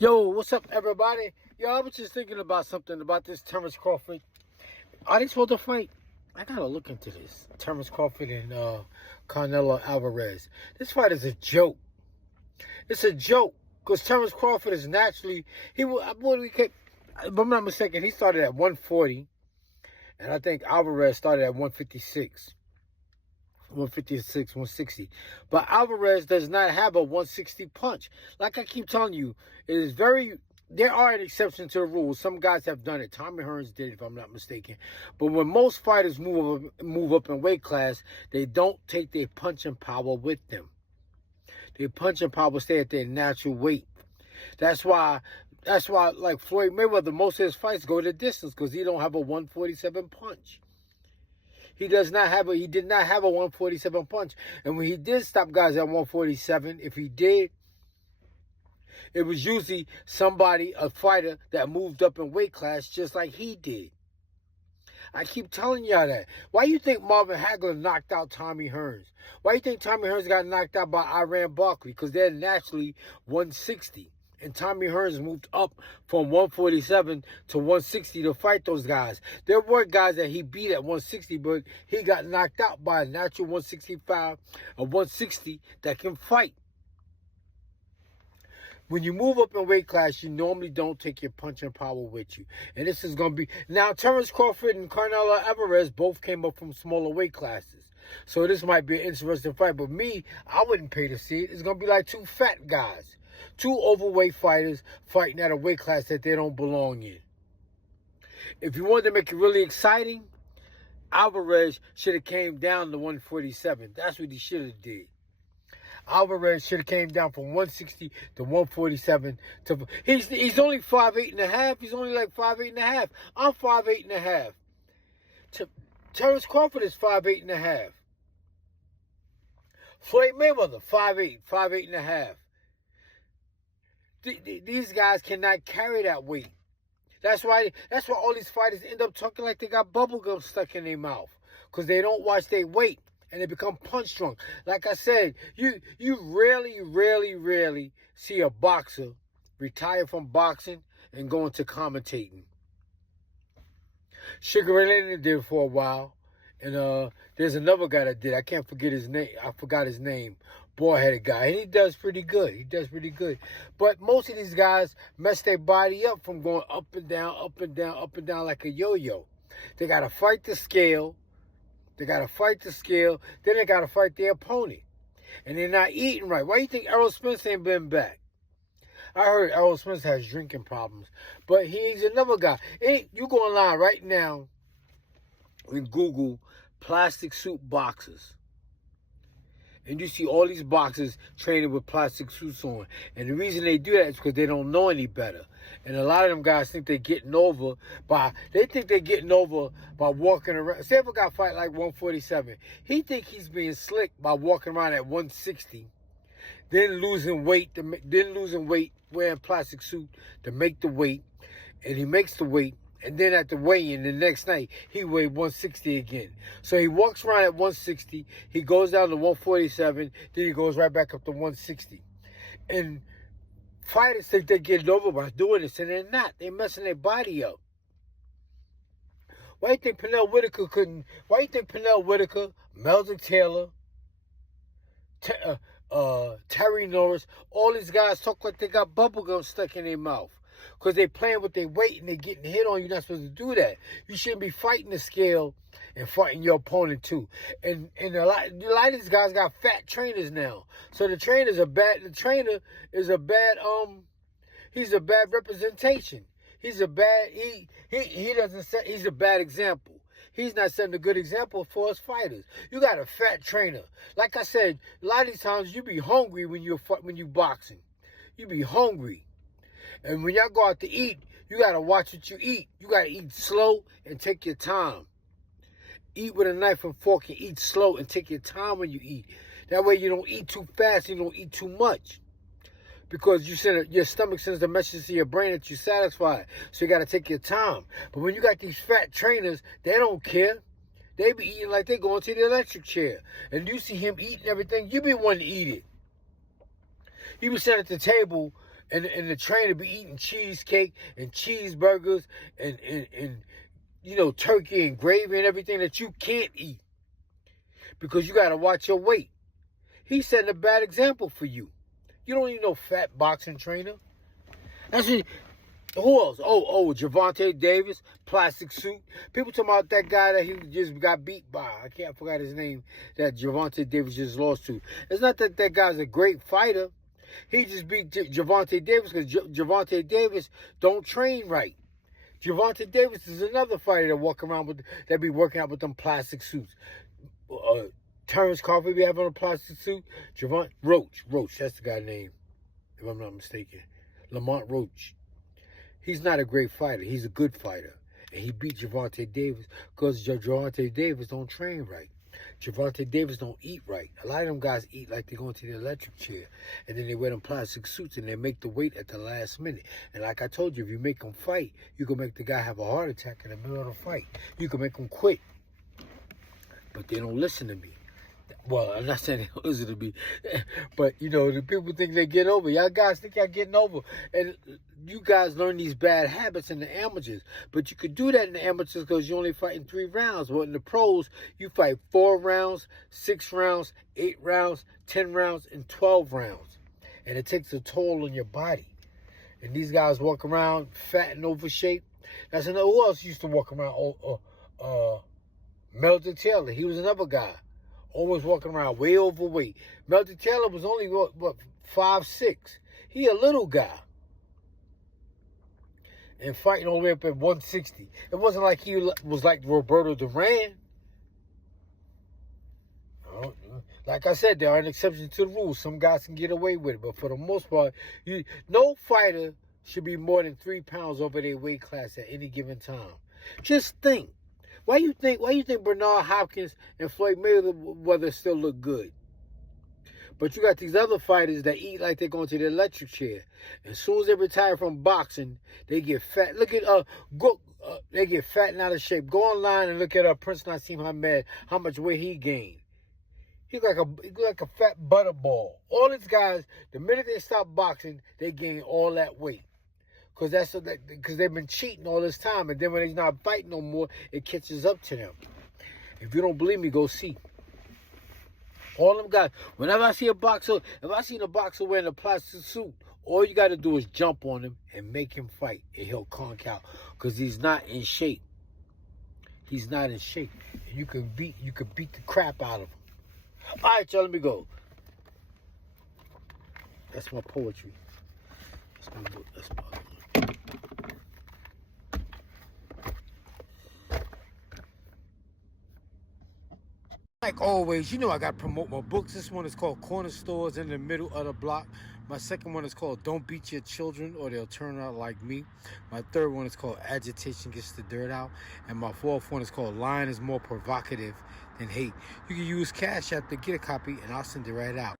Yo, what's up, everybody? Yo, I was just thinking about something about this Terrence Crawford. Are they supposed to fight? I gotta look into this. Terrence Crawford and Carnelo Averez. This fight is a joke. It's a joke because Terrence Crawford is naturally if I'm not mistaken, he started at 140, and I think Averez started at 156. 156, 160. But Averez does not have a 160 punch. Like I keep telling you, there are an exception to the rule. Some guys have done it. Tommy Hearns did it, if I'm not mistaken. But when most fighters move up in weight class, they don't take their punching power with them. Their punching power stay at their natural weight. That's why like Floyd Mayweather, most of his fights go the distance because he don't have a 147 punch. He did not have a 147 punch. And when he did stop guys at 147, if he did, it was usually a fighter that moved up in weight class just like he did. I keep telling y'all that. Why you think Marvin Hagler knocked out Tommy Hearns? Why you think Tommy Hearns got knocked out by Iran Barkley? Because they're naturally 160. And Tommy Hearns moved up from 147 to 160 to fight those guys. There were guys that he beat at 160, but he got knocked out by a natural 165 or 160 that can fight. When you move up in weight class, you normally don't take your punching power with you. And this is going to be... Now, Terrence Crawford and Carnelo Averez both came up from smaller weight classes. So this might be an interesting fight. But me, I wouldn't pay to see it. It's going to be like two fat guys. Two overweight fighters fighting at a weight class that they don't belong in. If you wanted to make it really exciting, Averez should have came down to 147. That's what he should have did. Averez should have came down from 160 to 147. He's only 5'8.5". He's only like 5'8.5". I'm 5'8.5". Terrence Crawford is 5'8.5". Floyd Mayweather 5'8", 5'8.5". These guys cannot carry that weight. That's why all these fighters end up talking like they got bubblegum stuck in their mouth. Because they don't watch their weight. And they become punch drunk. Like I said, you rarely see a boxer retire from boxing and go into commentating. Sugar Ray Leonard did it for a while. And there's another guy that did. I can't forget his name. I forgot his name. Boy-headed guy. And he does pretty good. But most of these guys mess their body up from going up and down, up and down, up and down like a yo-yo. They got to fight the scale. Then they got to fight their opponent. And they're not eating right. Why do you think Errol Spence ain't been back? I heard Errol Spence has drinking problems. But he's another guy. You go online right now and Google plastic suit boxers. And you see all these boxers training with plastic suits on. And the reason they do that is because they don't know any better. And a lot of them guys think they're getting over by walking around. Say if a guy fight like 147, he think he's being slick by walking around at 160, then losing weight, wearing plastic suit to make the weight, and he makes the weight. And then at the weigh-in the next night, he weighed 160 again. So he walks around at 160. He goes down to 147. Then he goes right back up to 160. And fighters think they're getting over by doing this, and they're not. They're messing their body up. Why do you think Pernell Whitaker, Melvin Taylor, Terry Norris, all these guys talk like they got bubblegum stuck in their mouth? Because they playing with their weight and they getting hit on. You're not supposed to do that. You shouldn't be fighting the scale and fighting your opponent too. And a lot of these guys got fat trainers now. So the trainer is a bad representation. He's a bad example. He's not setting a good example for us fighters. You got a fat trainer. Like I said, a lot of these times you be hungry when you boxing. You be hungry. And when y'all go out to eat, you got to watch what you eat. You got to eat slow and take your time. Eat with a knife and fork and eat slow and take your time when you eat. That way you don't eat too fast and you don't eat too much. Because your stomach sends a message to your brain that you're satisfied. So you got to take your time. But when you got these fat trainers, they don't care. They be eating like they going to the electric chair. And you see him eating everything, you be wanting to eat it. You be sitting at the table And the trainer be eating cheesecake and cheeseburgers and you know, turkey and gravy and everything that you can't eat because you got to watch your weight. He's setting a bad example for you. You don't need no fat boxing trainer. That's what, who else? Gervonta Davis, plastic suit. People talking about that guy that he just got beat by. I forgot his name, that Gervonta Davis just lost to. It's not that that guy's a great fighter. He just beat Gervonta Davis because Gervonta Davis don't train right. Gervonta Davis is another fighter that be working out with them plastic suits. Terrence Crawford be having a plastic suit. Roach, that's the guy's name, if I'm not mistaken. Lamont Roach. He's not a great fighter. He's a good fighter. And he beat Gervonta Davis because Gervonta Davis don't train right. Gervonta Davis don't eat right. A lot of them guys eat like they're going to the electric chair. And then they wear them plastic suits and they make the weight at the last minute. And like I told you, if you make them fight, you can make the guy have a heart attack in the middle of the fight. You can make them quit. But they don't listen to me. Well, I'm not saying they don't listen to me. But, you know, the people think they get over. Y'all guys think y'all getting over. And you guys learn these bad habits in the amateurs. But you could do that in the amateurs because you only fight in 3 rounds. But in the pros, you fight 4 rounds, 6 rounds, 8 rounds, 10 rounds, and 12 rounds. And it takes a toll on your body. And these guys walk around fat and overshape. That's another. Who else used to walk around? Melton Taylor. He was another guy. Always walking around way overweight. Melton Taylor was only, what 5'6". He a little guy. And fighting all the way up at 160. It wasn't like he was like Roberto Duran. Like I said, there are an exception to the rules. Some guys can get away with it. But for the most part, no fighter should be more than 3 pounds over their weight class at any given time. Just think. Why you think Bernard Hopkins and Floyd Mayweather still look good? But you got these other fighters that eat like they're going to the electric chair. As soon as they retire from boxing, they get fat. Look at they get fat and out of shape. Go online and look at Prince Nassim Hamed, how much weight he gained. He look like a fat butterball. All these guys, the minute they stop boxing, they gain all that weight. Because they've been cheating all this time. And then when they're not fighting no more, it catches up to them. If you don't believe me, go see. All them guys, whenever I see a boxer, if I see a boxer wearing a plastic suit, all you got to do is jump on him and make him fight. And he'll conk out. Because he's not in shape. He's not in shape. And you can beat the crap out of him. All right, y'all, let me go. That's my poetry. That's my book. That's my other one. Like always, you know I got to promote my books. This one is called Corner Stores in the Middle of the Block. My second one is called Don't Beat Your Children or They'll Turn Out Like Me. My third one is called Agitation Gets the Dirt Out. And my fourth one is called Lying is More Provocative Than Hate. You can use Cash App to get a copy and I'll send it right out.